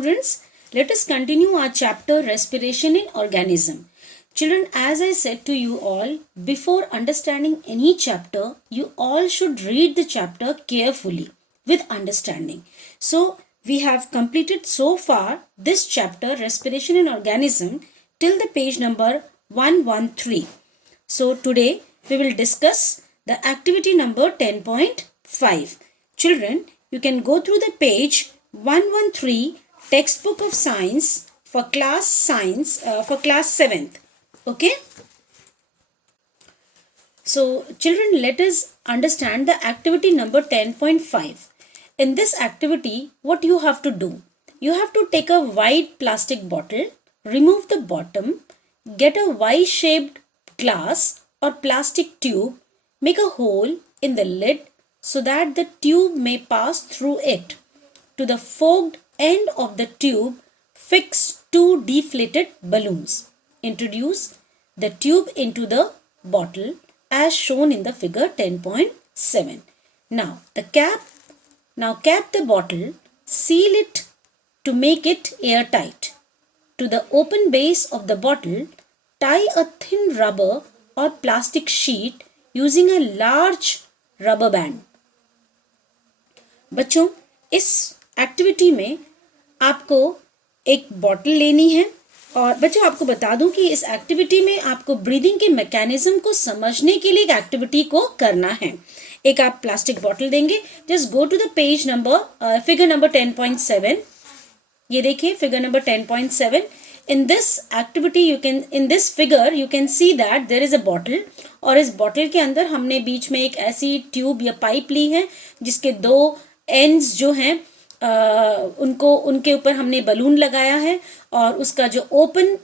students, let us continue our chapter Respiration in Organism. Children, as I said to you all, before understanding any chapter, you all should read the chapter carefully with understanding. So, we have completed so far this chapter Respiration in Organism till the page number 113. So, today we will discuss the activity number 10.5. Children, you can go through the page 113 textbook of science for class 7th. Okay. So children, let us understand the activity number 10.5. In this activity, what you have to do? You have to take a white plastic bottle, remove the bottom, get a Y-shaped glass or plastic tube, make a hole in the lid so that the tube may pass through it. To the forked end of the tube, fix two deflated balloons. Introduce the tube into the bottle as shown in the figure 10.7. Now cap the bottle, seal it to make it airtight. To the open base of the bottle, tie a thin rubber or plastic sheet using a large rubber band. बच्चों, इस activity में आपको एक bottle लेनी है और बच्चों आपको बता दूं कि इस एक्टिविटी में आपको ब्रीदिंग के मैकेनिज्म को समझने के लिए एक एक्टिविटी को करना है. एक आप प्लास्टिक बॉटल देंगे. Just go to the page number figure number 10.7. ये देखिए figure number 10.7. In this activity in this figure you can see that there is a bottle और इस बॉटल के अंदर हमने बीच में एक ऐसी ट्यूब या पाइप ली है जिसके दो एंड्स जो हैं उनके ऊपर हमने बलून लगाया है और उसका जो ओपन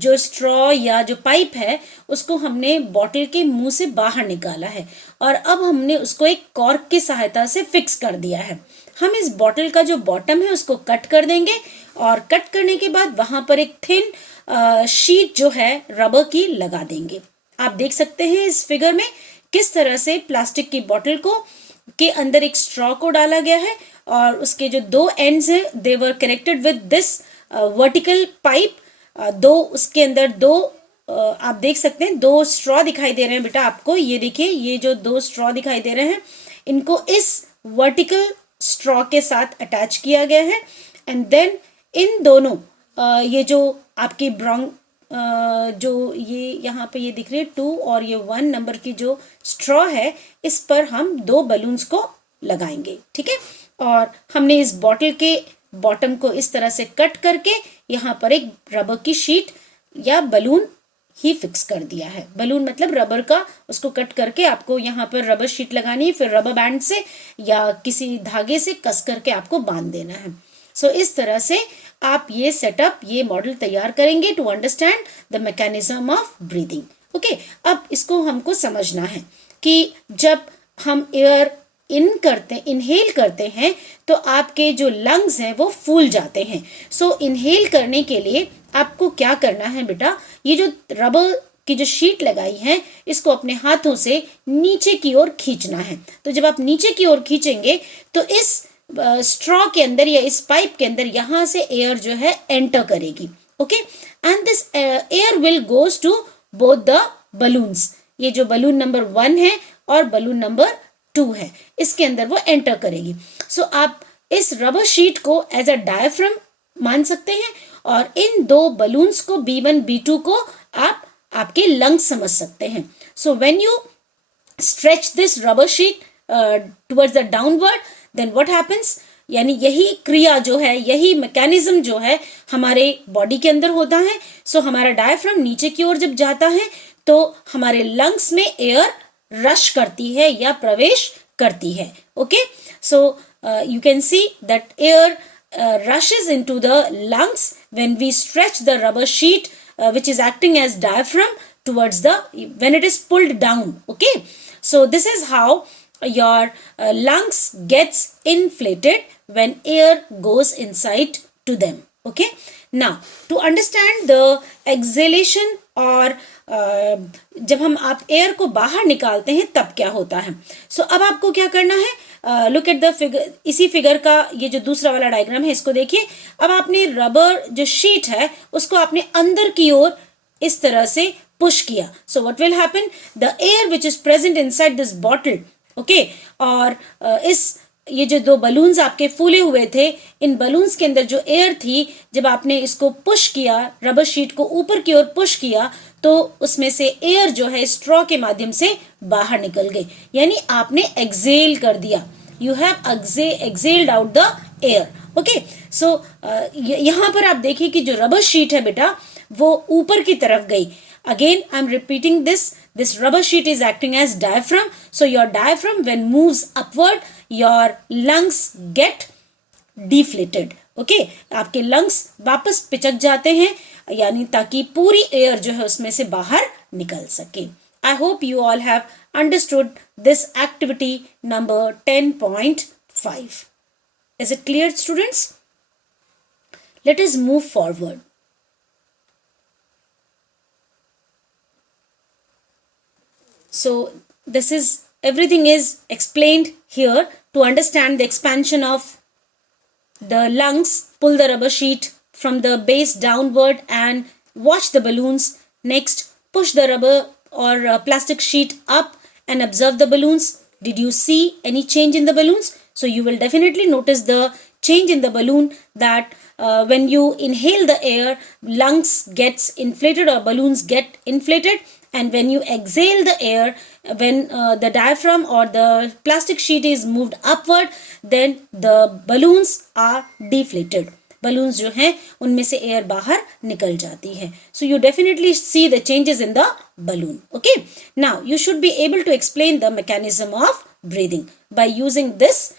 जो स्ट्रॉ या जो पाइप है उसको हमने बॉटल के मुंह से बाहर निकाला है और अब हमने उसको एक कॉर्क की सहायता से फिक्स कर दिया है. हम इस बॉटल का जो बॉटम है उसको कट कर देंगे और कट करने के बाद वहां पर एक थिन शीट जो है रबर की लगा देंगे. आप देख सकते हैं इस फिगर में किस तरह से प्लास्टिक की बॉटल को के अंदर एक स्ट्रॉ को डाला गया है और उसके जो दो एंड्स हैं they were connected with this vertical pipe. उसके अंदर दो आप देख सकते हैं दो स्ट्रॉ दिखाई दे रहे हैं बेटा आपको. ये देखिए ये जो दो स्ट्रॉ दिखाई दे रहे हैं इनको इस वर्टिकल स्ट्रॉ के साथ अटैच किया गया है एंड देन इन दोनों ये जो आपकी जो ये यहाँ पे ये दिख रही है 2 और ये 1 नंबर की जो स्ट्रॉ है इस पर हम दो बलून्स को लगाएंगे. ठीक है. और हमने इस बॉटल के बॉटम को इस तरह से कट करके यहाँ पर एक रबर की शीट या बलून ही फिक्स कर दिया है. बलून मतलब रबर का, उसको कट करके आपको यहाँ पर रबर शीट लगानी है, फिर रबर बैंड से या किसी धागे से कस करके आपको बांध देना है. सो इस तरह से आप ये सेटअप ये मॉडल तैयार करेंगे to understand the mechanism of breathing. Okay. अब इसको हमको समझना है कि जब हम एयर इनहेल करते हैं तो आपके जो लंग्स हैं वो फूल जाते हैं. सो इनहेल करने के लिए आपको क्या करना है बेटा, ये जो रबर की जो शीट लगाई है इसको अपने हाथों से नीचे की ओर खींचना है. तो जब आप नीचे की ओर खींचेंगे तो इस स्ट्रॉ के अंदर या इस पाइप के अंदर यहाँ से एयर जो है एंटर करेगी. Okay. And this air will goes to both the balloons. ये जो बलून नंबर 1 है और बलून नंबर 2 है इसके अंदर वो एंटर करेगी. सो आप इस रबर शीट को एज अ डायफ्राम मान सकते हैं और इन दो बलून्स को B1 B2 को आप आपके लंग्स समझ सकते हैं. So when you stretch this rubber sheet towards the downward then what happens, यानी यही क्रिया जो है यही मैकेनिज्म जो है हमारे बॉडी के अंदर होता है. सो हमारा डायफ्राम नीचे की ओर जब जाता है तो हमारे लंग्स में एयर रश करती है या प्रवेश करती है. Okay. So you can see that air rushes into the lungs when we stretch the rubber sheet which is acting as diaphragm towards when it is pulled down. Okay. So this is how your lungs gets inflated when air goes inside to them. Okay. Now to understand the exhalation or जब हम आप air को बाहर निकालते हैं तब क्या होता है। सो अब आपको क्या करना है, लुक एट द फिगर, इसी फिगर का ये जो दूसरा वाला डायग्राम है इसको देखिए। अब आपने रबर जो शीट है उसको आपने अंदर की ओर इस तरह से पुश किया। So what will happen, the air which is present inside this bottle, okay, और इस ये जो दो बलून्स आपके फूले हुए थे, इन बलून्स के अंदर जो एयर थी, जब आपने इसको पुश किया, रबर शीट को ऊपर की ओर पुश किया, तो उसमें से एयर जो है स्ट्रॉ के माध्यम से बाहर निकल गई, यानी आपने एक्सेल कर दिया, you have exhaled out the air. Okay, so यहाँ पर आप देखिए कि जो रबर शीट है बेटा वो ऊपर की तरफ गई। Again, I'm repeating this. This rubber sheet is acting as diaphragm. So your diaphragm, when moves upward, your lungs get deflated. Okay, आपके lungs वापस पिचक जाते हैं, यानी ताकि पूरी air जो है उसमें से बाहर निकल सके। I hope you all have understood this activity number 10.5. Is it clear, students? Let us move forward. So this is, everything is explained here. To understand the expansion of the lungs, pull the rubber sheet from the base downward and watch the balloons. Next, push the rubber or plastic sheet up and observe the balloons. Did you see any change in the balloons? So you will definitely notice the change in the balloon, that when you inhale the air, lungs gets inflated or balloons get inflated, and when you exhale the air, when the diaphragm or the plastic sheet is moved upward, then the balloons are deflated. balloons जो हैं उनमें से air बाहर निकल जाती है. So you definitely see the changes in the balloon. Okay. Now you should be able to explain the mechanism of breathing by using this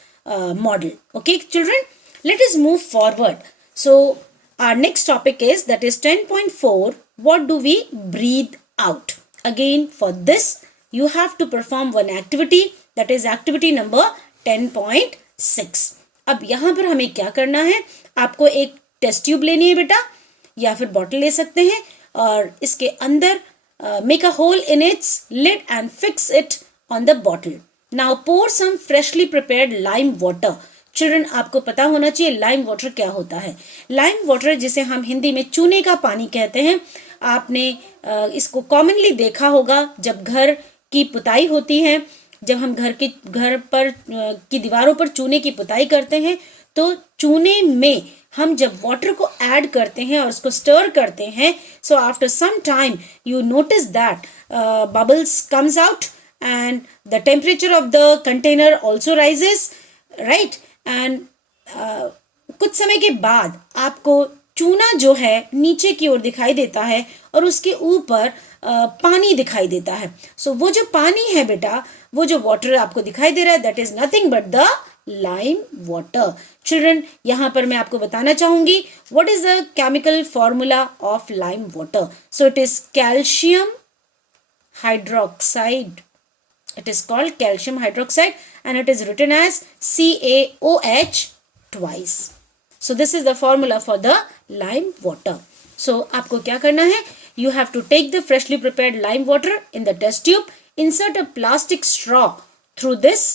model. Okay, children. Let us move forward. So our next topic is, that is 10.4. What do we breathe out? Again, for this you have to perform one activity, that is activity number 10.6. अब यहाँ पर हमें क्या करना है, आपको एक test tube लेनी है बेटा, या फिर बॉटल ले सकते हैं, और इसके अंदर make a hole in its lid and fix it on the bottle. Now pour some freshly prepared lime water. Children, आपको पता होना चाहिए लाइम वाटर क्या होता है. लाइम वाटर, जिसे हम हिंदी में चूने का पानी कहते हैं, आपने इसको कॉमनली देखा होगा जब घर की पुताई होती है, जब हम घर पर की दीवारों पर चूने की पुताई करते हैं, तो चूने में हम जब वाटर को ऐड करते हैं और उसको स्टर करते हैं, so after some time you notice that bubbles comes out and the temperature of the container also rises, right, and कुछ समय के बाद आपको चूना जो है नीचे की ओर दिखाई देता है और उसके ऊपर पानी दिखाई देता है. सो वो जो पानी है बेटा, वो जो वाटर आपको दिखाई दे रहा है, that is nothing but the lime water. Children, यहाँ पर मैं आपको बताना चाहूंगी what is the chemical formula of lime water. So it is calcium hydroxide. It is called calcium hydroxide and it is written as CaOH twice. So this is the formula for the lime water. So आपको क्या करना है, you have to take the freshly prepared lime water in the test tube, insert a plastic straw through this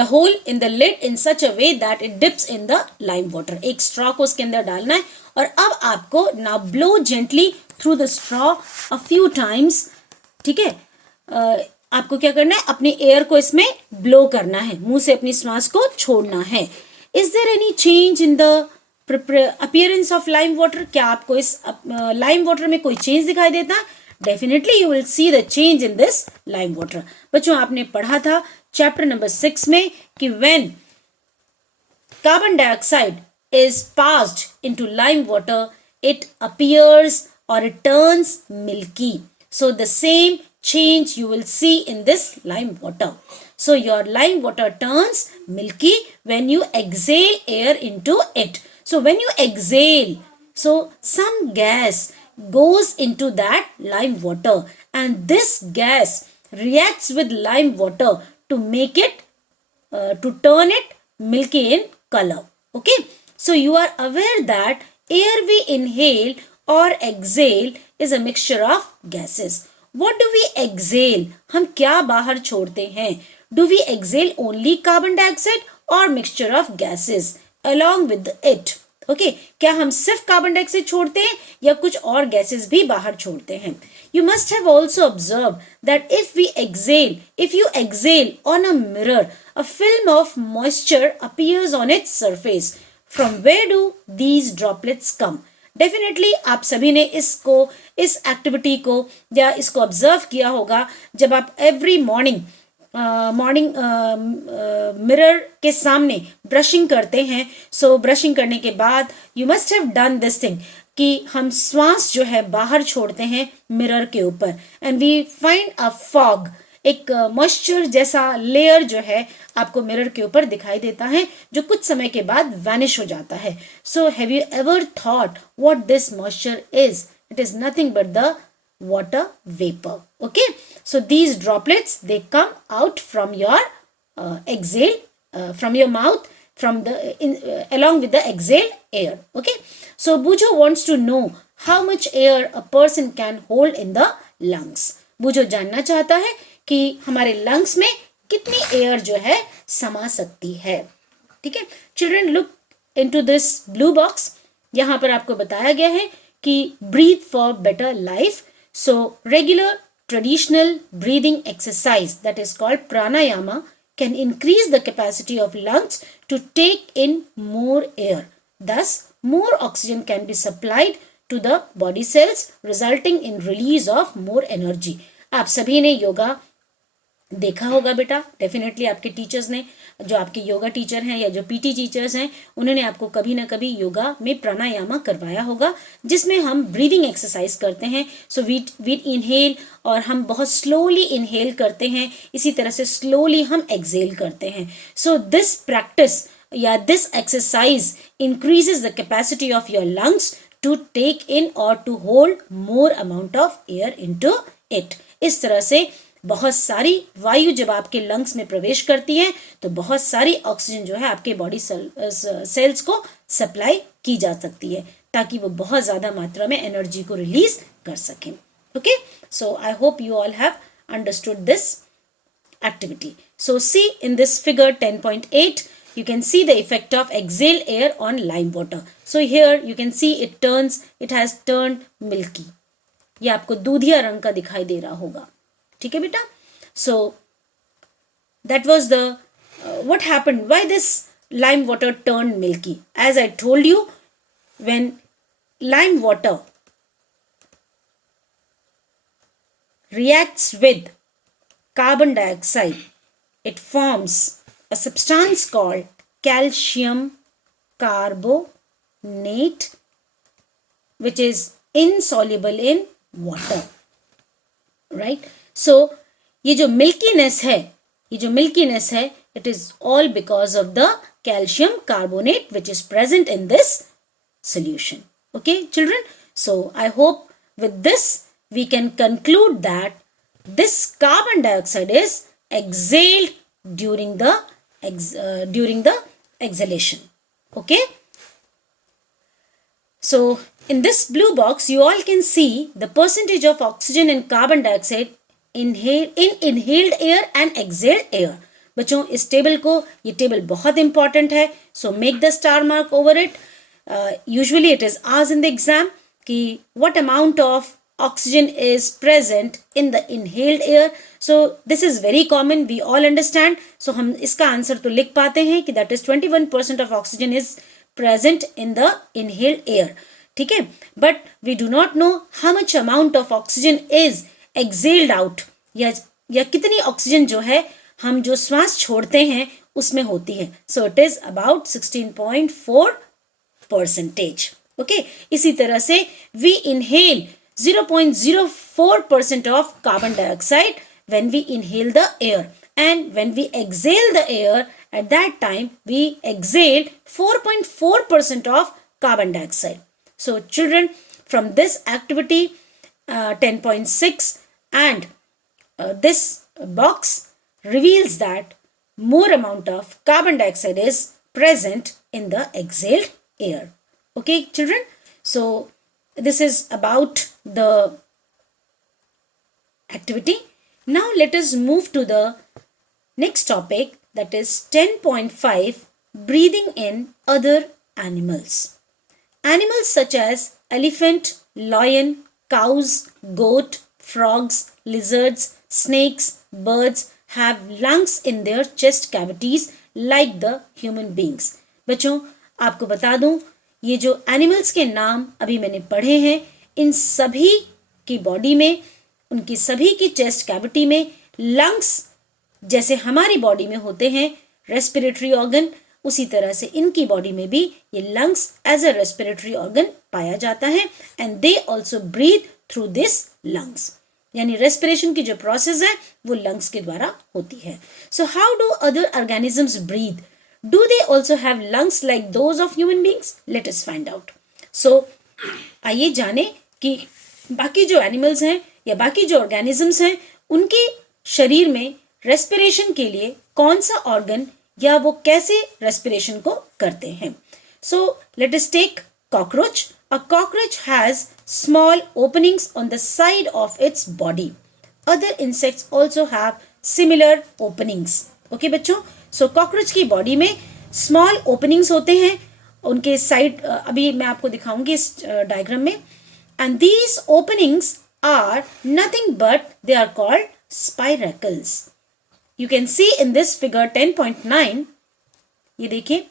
the hole in the lid in such a way that it dips in the lime water. एक straw को उसके अंदर डालना है और अब आपको now blow gently through the straw a few times. ठीक है, आपको क्या करना है, अपनी एयर को इसमें ब्लो करना है, मुंह से अपनी सांस को छोड़ना है. Is there any change in the appearance of lime water? क्या आपको इस लाइम वाटर में कोई चेंज दिखाई देता? Definitely you will see the change in this lime water. बच्चों, आपने पढ़ा था चैप्टर नंबर 6 में कि when carbon dioxide is passed into lime water, it appears और it turns milky. So the same change you will see in this lime water. So your lime water turns milky when you exhale air into it. So when you exhale, so some gas goes into that lime water and this gas reacts with lime water to make it, to turn it milky in color. Okay. So you are aware that air we inhale or exhale is a mixture of gases. What do we exhale? हम क्या बाहर छोड़ते हैं? Do we exhale only carbon dioxide or mixture of gases along with it? Okay क्या हम सिर्फ carbon dioxide छोड़ते हैं या कुछ और गैसेस भी बाहर छोड़ते हैं? You must have also observe that if you exhale on a mirror a film of moisture appears on its surface. From where do these droplets come? Definitely आप सभी ने इस एक्टिविटी को या इसको ऑब्जर्व किया होगा जब आप एवरी मॉर्निंग मिरर के सामने ब्रशिंग करते हैं. सो ब्रशिंग करने के बाद you must have done this thing कि हम श्वास जो है बाहर छोड़ते हैं मिरर के ऊपर and we find a fog. एक मॉइस्चर जैसा लेयर जो है आपको मिरर के ऊपर दिखाई देता है जो कुछ समय के बाद वैनिश हो जाता है. So have you ever thought what this moisture is? It is nothing but the water vapor. Okay, so these droplets, they come out from your exhale from your mouth from the along with the exhaled air. Okay, so Bujo wants to know how much air a person can hold in the lungs. Bujo जानना चाहता है कि हमारे lungs में कितनी air जो है समा सकती है. ठीक है, children look into this blue box. यहाँ पर आपको बताया गया है कि breathe for better life. So regular traditional breathing exercise that is called pranayama can increase the capacity of lungs to take in more air. Thus, more oxygen can be supplied to the body cells resulting in release of more energy. आप सभी ने योगा देखा होगा बेटा, definitely आपके teachers ने, जो आपके योगा टीचर हैं या जो पीटी टीचर्स हैं, उन्होंने आपको कभी ना कभी योगा में प्राणायाम करवाया होगा जिसमें हम ब्रीदिंग एक्सरसाइज करते हैं. सो वी इनहेल और हम बहुत स्लोली इनहेल करते हैं, इसी तरह से स्लोली हम एक्सेल करते हैं. सो दिस प्रैक्टिस या this exercise increases the capacity of your lungs to take in और to hold more amount of air into it. इस तरह से बहुत सारी वायु जब आपके लंग्स में प्रवेश करती है तो बहुत सारी ऑक्सीजन जो है आपके बॉडी सेल्स को सप्लाई की जा सकती है ताकि वो बहुत ज्यादा मात्रा में एनर्जी को रिलीज कर सकें. Okay, so I hope you all have understood this activity. So see in this figure 10.8 you can see the effect of exhaled air on lime water. So here you can see it has turned milky. ये आपको दूधिया रंग का दिखाई दे रहा होगा. ठीक है बेटा. So that was the what happened, why this lime water turned milky. As I told you, when lime water reacts with carbon dioxide, it forms a substance called calcium carbonate which is insoluble in water, right? So ये जो milkiness है it is all because of the calcium carbonate which is present in this solution. Okay children, so I hope with this we can conclude that this carbon dioxide is exhaled during the exhalation. Okay, so in this blue box you all can see the percentage of oxygen and carbon dioxide in inhaled air and exhaled air. बच्चों इस table को, ये table बहुत important है, so make the star mark over it. Usually it is asked in the exam कि what amount of oxygen is present in the inhaled air. So this is very common, we all understand. So हम इसका answer तो लिख पाते हैं कि that is 21% of oxygen is present in the inhaled air. ठीक है, but we do not know how much amount of oxygen is exhaled out, या कितनी ऑक्सीजन जो है हम जो श्वास छोड़ते हैं उसमें होती है. So it is about 16.4%. Okay, इसी तरह से we inhale 0.04% of carbon dioxide when we inhale the air, and when we exhale the air at that time we exhale 4.4% of carbon dioxide. So children, from this activity 10.6 and this box reveals that more amount of carbon dioxide is present in the exhaled air. Okay children, so this is about the activity. Now let us move to the next topic, that is 10.5, breathing in other animals. Animals such as elephant, lion, cows, goat, frogs, lizards, snakes, birds have lungs in their chest cavities like the human beings. बच्चों आपको बता दूं, ये जो animals के नाम अभी मैंने पढ़े हैं, इन सभी की बॉडी में, उनकी सभी की चेस्ट कैविटी में लंग्स जैसे हमारी बॉडी में होते हैं रेस्पिरेटरी ऑर्गन, उसी तरह से इनकी बॉडी में भी ये lungs as a respiratory organ पाया जाता है and they also breathe through this lungs. यानी रेस्पिरेशन की जो प्रोसेस है वो लंग्स के द्वारा होती है. So how do other organisms breathe? Do they also have lungs like those of human beings? Let us find out. So आइए जाने कि बाकी जो एनिमल्स हैं या बाकी जो ऑर्गेनिजम्स हैं उनके शरीर में रेस्पिरेशन के लिए कौन सा ऑर्गन या वो कैसे रेस्पिरेशन को करते हैं. So let us take cockroach. A cockroach has small openings on the side of its body. Other insects also have similar openings. Okay बच्चों, सो कॉकरोच की बॉडी में स्मॉल ओपनिंग्स होते हैं उनके साइड. अभी मैं आपको दिखाऊंगी इस डायग्राम में. And these openings are nothing but they are called spiracles. You can see in this figure 10.9, ये देखिए,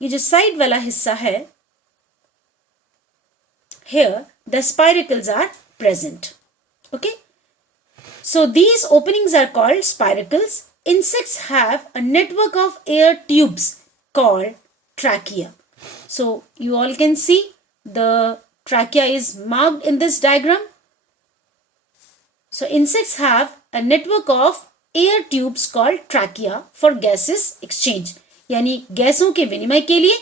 ये जो साइड वाला हिस्सा है, here the spiracles are present. Okay, so these openings are called spiracles. Insects have a network of air tubes called trachea. So you all can see the trachea is marked in this diagram. So insects have a network of air tubes called trachea for gases exchange. यानी गैसों के विनिमय के लिए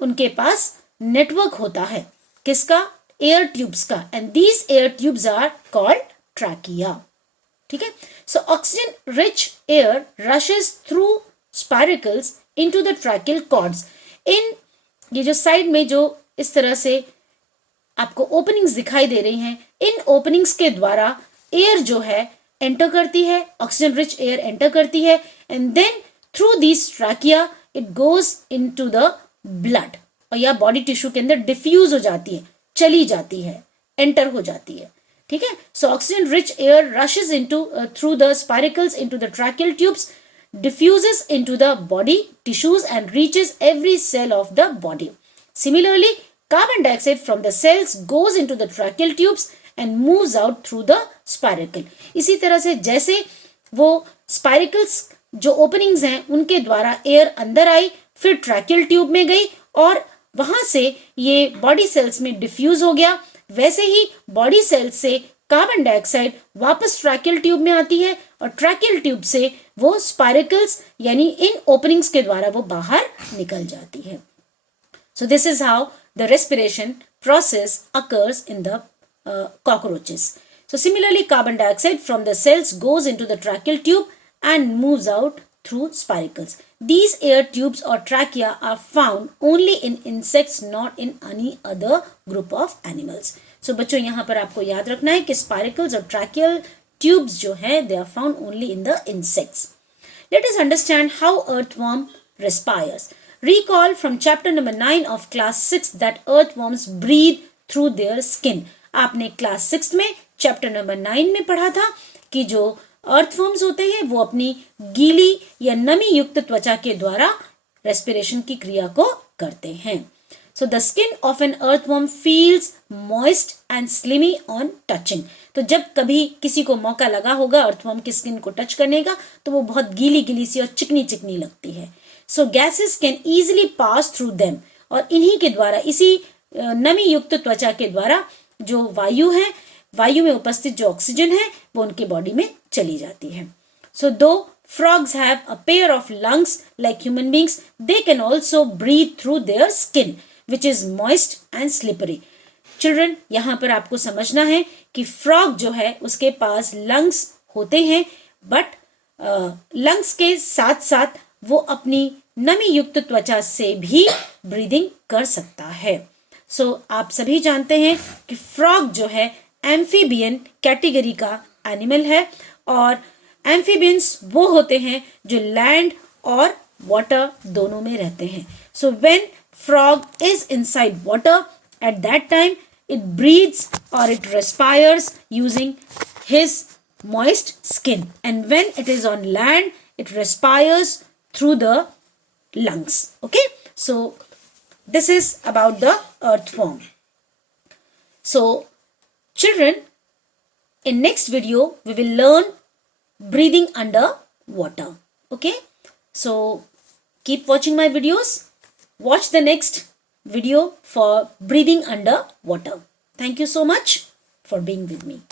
उनके पास network होता है. किसका? एयर ट्यूब्स का. And these air tubes are called trachea. ठीक है. So oxygen rich air rushes through spiracles into the tracheal cords. इन ये जो साइड में जो इस तरह से आपको ओपनिंग्स दिखाई दे रही हैं, इन ओपनिंग्स के द्वारा एयर जो है एंटर करती है, ऑक्सीजन रिच एयर एंटर करती है and then through this trachea it goes into the blood और या बॉडी टिश्यू के अंदर डिफ्यूज हो जाती है, चली जाती है, एंटर हो जाती है. ठीक है. So oxygen rich air rushes into through the spiracles into the tracheal tubes, diffuses into the body tissues and reaches every cell of the body. Similarly, carbon dioxide from the cells goes into the tracheal tubes and moves out through the spiracle. इसी तरह से जैसे वो spiracles जो openings हैं उनके द्वारा air अंदर आई, फिर ट्रैकियल ट्यूब में गई और वहां से ये बॉडी सेल्स में डिफ्यूज हो गया, वैसे ही बॉडी सेल्स से कार्बन डाइऑक्साइड वापस ट्रैकियल ट्यूब में आती है और ट्रैकियल ट्यूब से वो स्पाइरिकल्स यानी इन ओपनिंग्स के द्वारा वो बाहर निकल जाती है. So this is how the respiration process occurs in the cockroaches. So similarly, carbon dioxide from the cells goes into the tracheal tube and moves out through spiracles. These air tubes or trachea are found only in insects, not in any other group of animals. So बच्चों यहाँ पर आपको याद रखना है कि spiracles और tracheal tubes जो हैं they are found only in the insects. Let us understand how earthworm respires. Recall from chapter number 9 of class 6 that earthworms breathe through their skin. आपने क्लास 6 में चैप्टर नंबर 9 में पढ़ा था कि जो अर्थवर्म्स होते हैं वो अपनी गीली या नमी युक्त त्वचा के द्वारा रेस्पिरेशन की क्रिया को करते हैं. So the skin of an earthworm feels moist and slimy on touching. तो जब कभी किसी को मौका लगा होगा अर्थवर्म की स्किन को टच करने का तो वो बहुत गीली गीली सी और चिकनी चिकनी लगती है. So gases can easily pass through them. और इन्हीं के द्वारा, इसी नमी युक्त त्वचा के द्वारा जो वायु है, वायु में उपस्थित जो ऑक्सीजन है वो उनकी बॉडी में चली जाती है. सो दो frogs have a pair of lungs like human beings, they can also breathe through their skin which is moist and slippery. Children, यहाँ पर आपको समझना है कि frog जो है उसके पास lungs होते हैं बट lungs के साथ साथ वो अपनी नमी युक्त त्वचा से भी ब्रीदिंग कर सकता है. आप सभी जानते हैं कि फ्रॉग जो है एम्फीबियन कैटेगरी का एनिमल है और एम्फीबियंस वो होते हैं जो लैंड और वाटर दोनों में रहते हैं. So when frog is inside water, at that time it breathes or it respires using his moist skin, and when it is on land it respires through the lungs. Okay, so this is about the earthworm. So children, in next video we will learn breathing under water. Okay, so keep watching my videos. Watch the next video for breathing under water. Thank you so much for being with me.